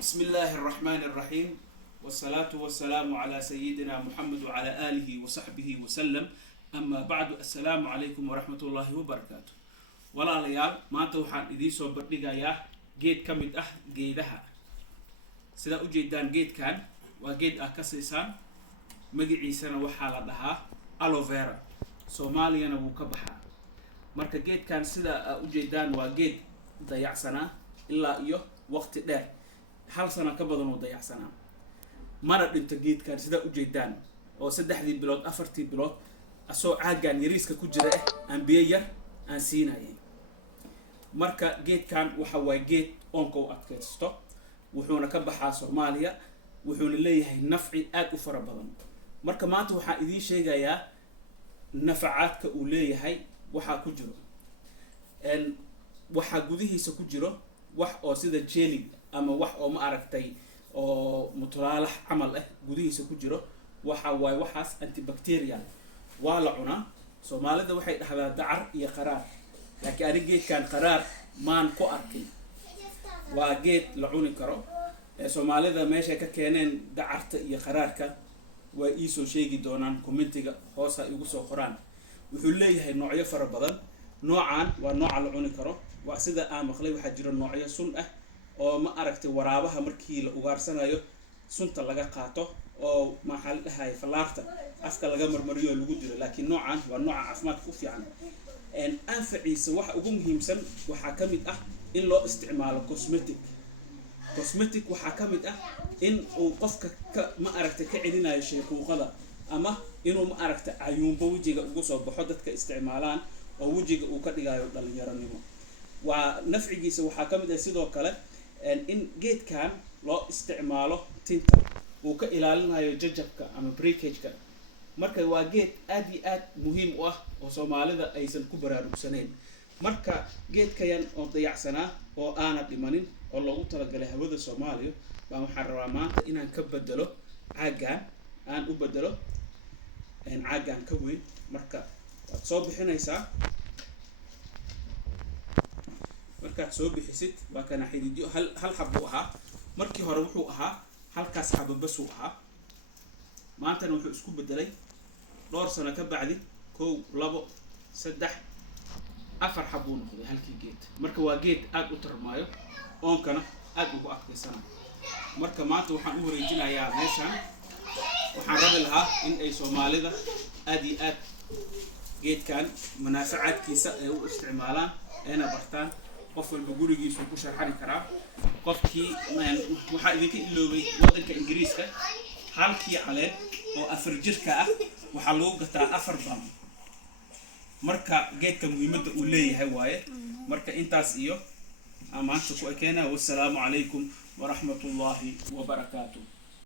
بسم الله الرحمن الرحيم والصلاة والسلام على سيدنا محمد وعلى آله وصحبه وسلم أما بعد السلام عليكم ورحمة الله وبركاته ولا ليال ما توحان إذي سو بردقايا جيد كمد جيدها سيدا أجيدان جيد كان وجيد أكسيسان مجيء سنة وحالة دها ألوفيرا سوماليا وكبحة marka geedkan sida u jeedaan waa geed dayacsanaa ilaa iyo waqti dheer hal sano ka badan oo dayacsanaa mara dhinta geedkan sida u jeedaan oo 3 bilood 4 bilood asoo caagan yariiska ku jira aan biyo yar aan siinayay marka geedkan waxa waa geed oonka u adkaysto wuxuuna ka baxaa Soomaaliya wuxuuna leeyahay nafci aad u fara badan marka maanta waxa idin sheegayaa nafacaadka uu leeyahay waxa ku jiro waxa gudihiisa ku jiro wax oo sida jelly ama wax oo ma aragtay oo mutulaalax amal ah gudihiisa ku jiro waxa way waxaas antibacterial waa la cunaa Soomaalida waxay dhaxdaa dacar iyo qaraar laakiin ari geedkan qaraar maan ku arkay waa geed la cuni karo Soomaalida meesha ka keeneen dacarta iyo qaraarka way ii soo sheegi doonaan commentiga hoosa igu soo qoraan wuxuu leeyahay noocyo fara badan noocan waa nooca la cuni karo waa sida aan maqlay waxa jira noocyo sun ah oo ma aragtay waraabaha markii la ugaarsanayo sunta laga qaato oo maxal dhahay falaarta afka laga marmariyo lagu dilo laakiin noocan waa nooca caafimaad ku fiican anfaciisa waxa ugu muhiimsan waxa kamid ah in loo isticmaalo cosmetic waxa kamid ah in uu qofka ma aragtay ka celinayo shayquuqada ama inuu ma aragtay ayuunba wajiga ugu soo baxo dadka isticmaalaan oo wajiga uu ka dhigayo dhalinyaranimo waa nafcigiisa waxa kamid ah sidoo kale in geedkan loo isticmaalo tinta uu ka ilaalinayo jajabka ama breakage-ka marka waa geed aad iyo aad muhiim u ah oo Soomaalida aysan ku baraarugsaneen marka geedkayan oo dayacsanaa oo aana dhimanin oo loogu talagalay hawada Soomaaliya baan waxaan rabaa maanta inaan ka bedelo caagan aan u bedelo caagan ka weyn marka waad soo bixinaysaa markaad soo bixisid waa kana xididyo hal xabo ahaa markii hore wuxuu ahaa halkaas xabo bas uu ahaa maantana wuxuu isku bedelay dhowr sano ka bacdi 1 2 3 4 xabo noqday halkii geed marka waa geed aad u tarmaayo oonkana aad ugu adkaysana marka maanta waxaan u wareejinayaa meeshan waxaan rabi lahaa in ay Soomaalida aad iyo aad geedkan manaafacaadkiisa ay u isticmaalaan ayna bartaan qof walba gurigiisa ku sharxan karaa qofkii waxa idinka iloobay wadanka Ingiriiska halkii caleen oo 4 jirka ah waxa lagu gataa 4 baan marka geedka muhiimadda uu leeyahay waaye marka intaas iyo amaanta ku ekeena wassalaamu calaykum wa rahmatullahi wa barakaatuh